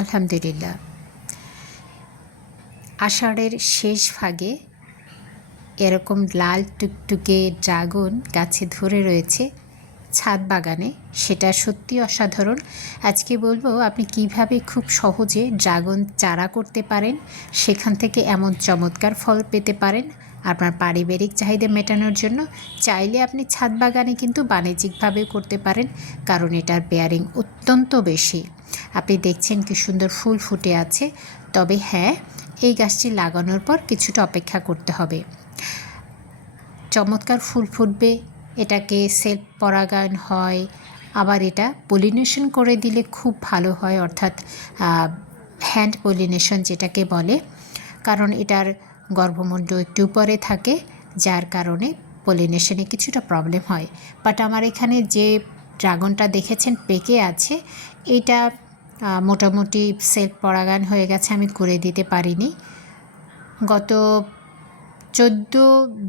আলহামদুলিল্লাহ। আষাঢ়ের শেষ ভাগে এরকম লাল টুকটুকে ড্রাগন গাছে ধরে রয়েছে ছাদ বাগানে, সেটা সত্যি অসাধারণ। আজকে বলবো আপনি কিভাবে খুব সহজে ড্রাগন চারা করতে পারেন, সেখান থেকে এমন চমৎকার ফল পেতে পারেন আপনার পারিবারিক চাহিদা মেটানোর জন্য। চাইলে আপনি ছাদ বাগানে কিন্তু বাণিজ্যিকভাবে করতে পারেন, কারণ এটার বেয়ারিং অত্যন্ত বেশি। আপনি দেখছেন কি সুন্দর ফুল ফুটে আছে। তবে হ্যাঁ, এই গাছটি লাগানোর পর কিছুটা অপেক্ষা করতে হবে। চমৎকার ফুল ফুটবে, এটাকে সেলফ পরাগায়ন হয়, আবার এটা পলিনেশন করে দিলে খুব ভালো হয়, অর্থাৎ হ্যান্ড পলিনেশন যেটাকে বলে, কারণ এটার গর্ভমুণ্ড একটু উপরে থাকে, যার কারণে পলিনেশনে কিছুটা প্রবলেম হয়। বাট আমার এখানে যে ড্রাগনটা দেখেছেন পেকে আছে, এটা মোটামুটি সেলফ পরাগায়ন হয়ে গেছে, আমি করে দিতে পারিনি। গত 14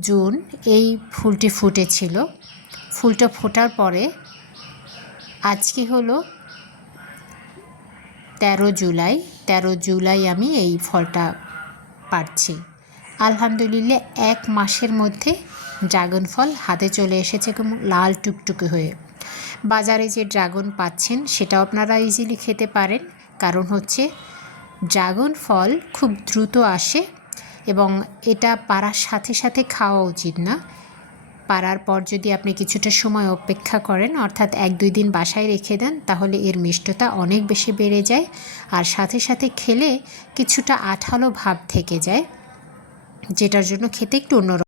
জুন এই ফুলটি ফুটেছিল। ফুলটা ফোটার পরে আজকে হলো 13 জুলাই আমি এই ফলটা পাচ্ছি। আলহামদুলিল্লাহ, 1 মাসের মধ্যে ড্রাগন ফল হাতে চলে এসেছে লাল টুকটুকে হয়ে। বাজারে যে ড্রাগন পাচ্ছেন সেটাও আপনারা ইজিলি খেতে পারেন, কারণ হচ্ছে ড্রাগন ফল খুব দ্রুত আসে এবং এটা পাড়ার সাথে সাথে খাওয়া উচিত না। পাড়ার পর যদি আপনি কিছুটা সময় অপেক্ষা করেন, অর্থাৎ 1-2 দিন বাসায় রেখে দেন, তাহলে এর মিষ্টতা অনেক বেশি বেড়ে যায়, আর সাথে সাথে খেলে কিছুটা আঠালো ভাব থেকে যায়, যেটার জন্য খেতে একটু অন্যরকম।